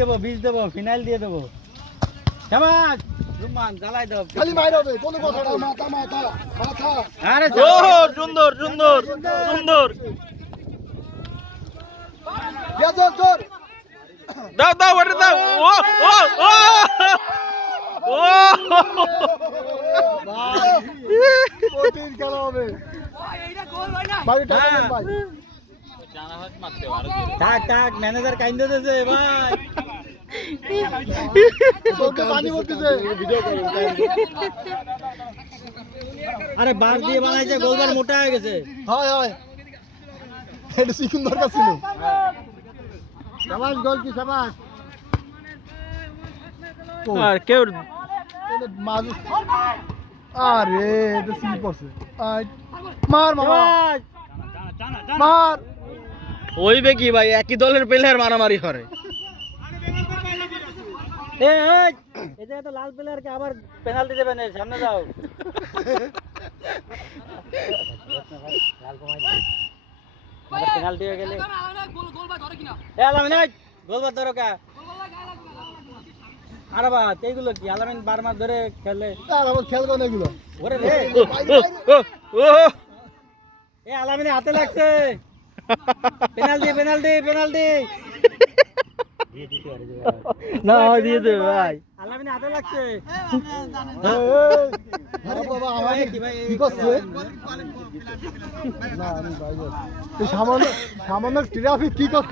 দেবো ফিনাইল দিয়ে দেবো শাবাশ রুমান জ্বালাই দাও খালি মাইর হবে কোন কথা না মাথা মাথা মাথা আরে ও সুন্দর সুন্দর সুন্দর গেজর জোর দাও দাও ওটা দাও ও ও ও ও কঠিন খেলা হবে ভাই এটা ভাই থাক ম্যানেজার কাইন্দে দিয়েছে ভাই তোকে পানি পড়তেছে ভিডিও করুন আরে বাস দিয়ে বানাইছে গোলবার মোটা হয়ে গেছে হয় হয় এটা শিখুন দরকার ছিল শাবাশ গোল কি শাবাশ আর কেউ মাজু আরে এটা সিল পড়ছে মার মামা শাবাশ মার ওই কি ভাই একই দলের প্লেয়ার মারামারি করে এই যে তো লাল প্লেয়ারকে আবার পেনাল্টি দেবে না সামনে যাও পেনাল্টি হয়ে গেলে আলামিন গোলবার ধরো কা আরে বাদ এইগুলো কি আলামিন বারবার ধরে খেলে আর আমার খেলবো না এগুলো ওরে রে ও ও এ আলামিনের হাতে লাগছে পেনাল্টি না দিয়ে দে ভাই আলামিনের হাতে লাগছে আরে বাবা আমার কি ভাই কি করছে না আমি ভাই সামান্য ট্রাফিক কি করছে